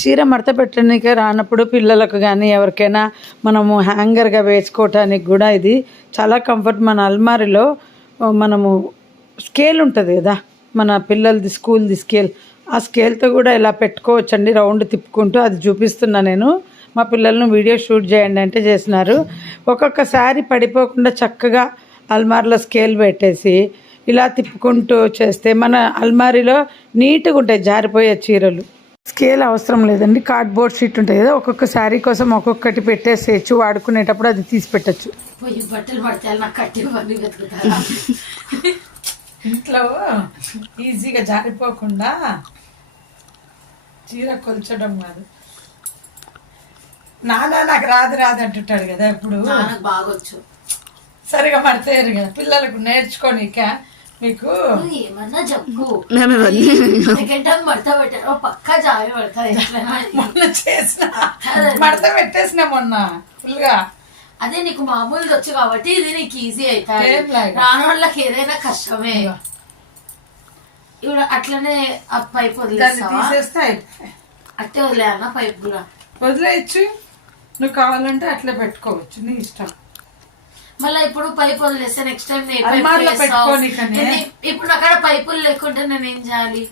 చీర మడత పెట్టడానికి రానప్పుడు పిల్లలకు కానీ ఎవరికైనా మనము హ్యాంగర్గా వేసుకోవటానికి కూడా ఇది చాలా కంఫర్ట్. మన అల్మారీలో మనము స్కేల్ ఉంటుంది కదా, మన పిల్లలది స్కూల్ది స్కేల్, ఆ స్కేల్తో కూడా ఇలా పెట్టుకోవచ్చండి, రౌండ్ తిప్పుకుంటూ. అది చూపిస్తున్నా నేను. మా పిల్లలను వీడియో షూట్ చేయండి అంటే చేసినారు. ఒక్కొక్క శారీ పడిపోకుండా చక్కగా అల్మారీలో స్కేల్ పెట్టేసి ఇలా తిప్పుకుంటూ చేస్తే మన అల్మారీలో నీట్గా ఉంటాయి జారిపోయే చీరలు. స్కేల్ అవసరం లేదండి, కార్డ్బోర్డ్ షీట్ ఉంటుంది కదా, ఒక్కొక్క శారీ కోసం ఒక్కొక్కటి పెట్టేసేయచ్చు, వాడుకునేటప్పుడు అది తీసి పెట్టచ్చు. బట్టలు పడతాయి నాకు కట్టి ఇంట్లో ఈజీగా జారిపోకుండా చీర కొల్చడం కాదు. నాకు రాదు అంటుంటాడు కదా ఎప్పుడు. బాగొచ్చు, సరిగా మడతారు కదా పిల్లలకు నేర్చుకోనిక. మీకు ఏమన్నా చెప్పు, సెకండ్ టైం మడత పెట్టారు పక్కా జారి పడతాయి. మొన్న చేసిన మడత పెట్టేసిన మొన్న ఫుల్ గా. అదే నీకు మామూలుగా వచ్చు కాబట్టి ఇది నీకు ఈజీ అవుతాయి, రాని వాళ్ళకి ఏదైనా కష్టమే. ఇప్పుడు అట్లనే ఆ పైప్ వదిలేస్తే అట్టే వదిలేయన్నా పైప్ కూడా వదిలేయచ్చు. నువ్వు కావాలంటే అట్లా పెట్టుకోవచ్చు, నీ ఇష్టం. మళ్ళీ ఇప్పుడు పైప్ వదిలేస్తే నెక్స్ట్ టైం పెట్టుకోని. ఇప్పుడు అక్కడ పైపులు లేకుంటే నేను ఏం చేయాలి?